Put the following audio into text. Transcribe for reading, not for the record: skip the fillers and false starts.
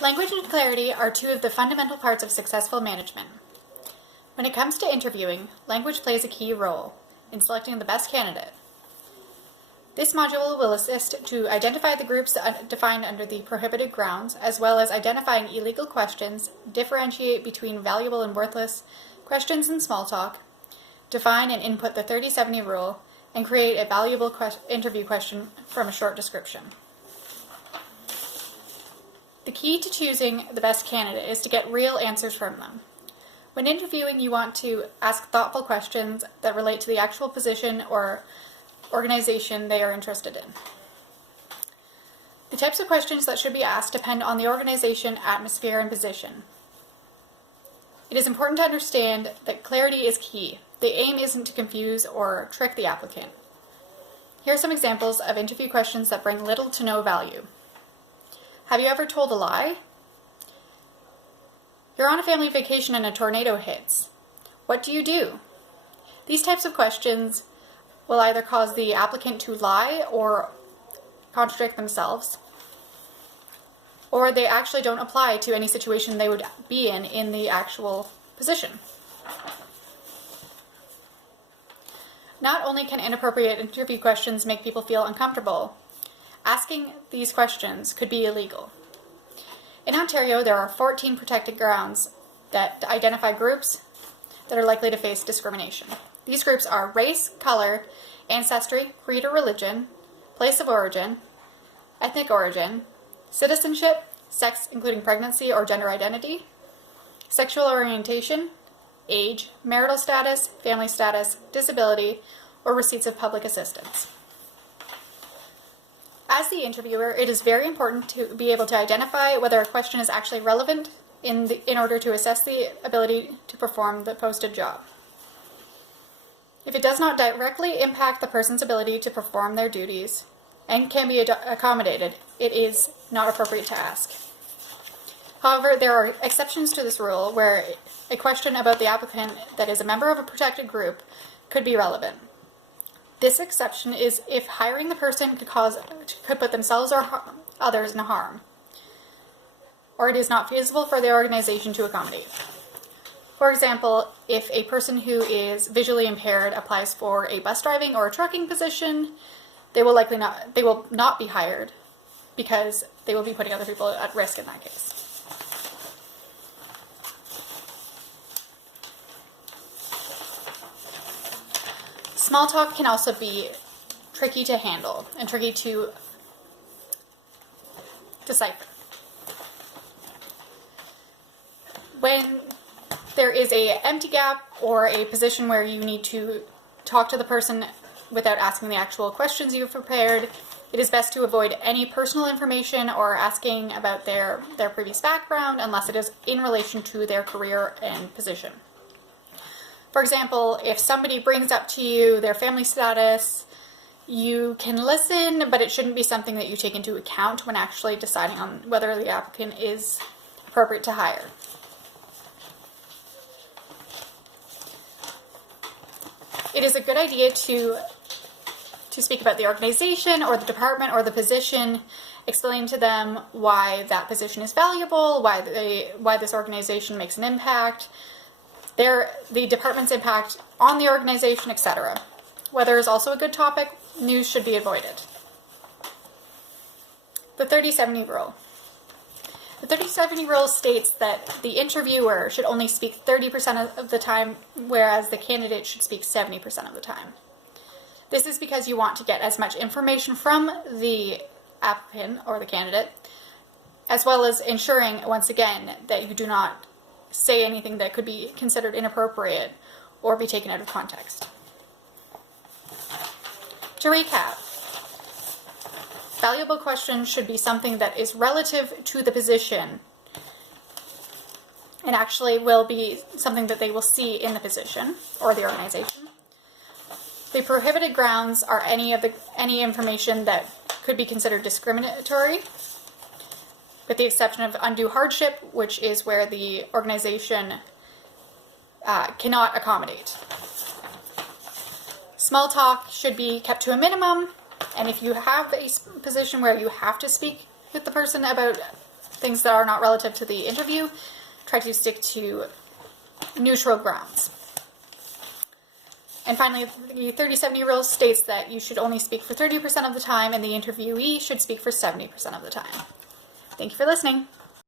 Language and clarity are two of the fundamental parts of successful management. When it comes to interviewing, language plays a key role in selecting the best candidate. This module will assist to identify the groups defined under the prohibited grounds, as well as identifying illegal questions, differentiate between valuable and worthless questions in small talk, define and input the 30-70 rule, and create a valuable interview question from a short description. The key to choosing the best candidate is to get real answers from them. When interviewing, you want to ask thoughtful questions that relate to the actual position or organization they are interested in. The types of questions that should be asked depend on the organization, atmosphere, and position. It is important to understand that clarity is key. The aim isn't to confuse or trick the applicant. Here are some examples of interview questions that bring little to no value. Have you ever told a lie? You're on a family vacation and a tornado hits. What do you do? These types of questions will either cause the applicant to lie or contradict themselves, or they actually don't apply to any situation they would be in the actual position. Not only can inappropriate interview questions make people feel uncomfortable, asking these questions could be illegal. In Ontario, there are 14 protected grounds that identify groups that are likely to face discrimination. These groups are race, color, ancestry, creed or religion, place of origin, ethnic origin, citizenship, sex including pregnancy or gender identity, sexual orientation, age, marital status, family status, disability, or receipts of public assistance. As the interviewer, it is very important to be able to identify whether a question is actually relevant in order to assess the ability to perform the posted job. If it does not directly impact the person's ability to perform their duties and can be accommodated, it is not appropriate to ask. However, there are exceptions to this rule where a question about the applicant that is a member of a protected group could be relevant. This exception is if hiring the person could put themselves or others in harm, or it is not feasible for the organization to accommodate. For example, if a person who is visually impaired applies for a bus driving or a trucking position, they will not be hired because they will be putting other people at risk in that case. Small talk can also be tricky to handle and tricky to decipher. When there is an empty gap or a position where you need to talk to the person without asking the actual questions you've prepared, it is best to avoid any personal information or asking about their previous background unless it is in relation to their career and position. For example, if somebody brings up to you their family status, you can listen, but it shouldn't be something that you take into account when actually deciding on whether the applicant is appropriate to hire. It is a good idea to speak about the organization or the department or the position, explain to them why that position is valuable, why this organization makes an impact, the department's impact on the organization, etc. Weather is also a good topic. News should be avoided. The 30-70 rule. The 30-70 rule states that the interviewer should only speak 30% of the time, whereas the candidate should speak 70% of the time. This is because you want to get as much information from the applicant or the candidate, as well as ensuring, once again, that you do not say anything that could be considered inappropriate or be taken out of context. To recap, valuable questions should be something that is relative to the position and actually will be something that they will see in the position or the organization. The prohibited grounds are any information that could be considered discriminatory, with the exception of undue hardship, which is where the organization cannot accommodate. Small talk should be kept to a minimum, and if you have a position where you have to speak with the person about things that are not relative to the interview, try to stick to neutral grounds. And finally, the 30-70 rule states that you should only speak for 30% of the time and the interviewee should speak for 70% of the time. Thank you for listening.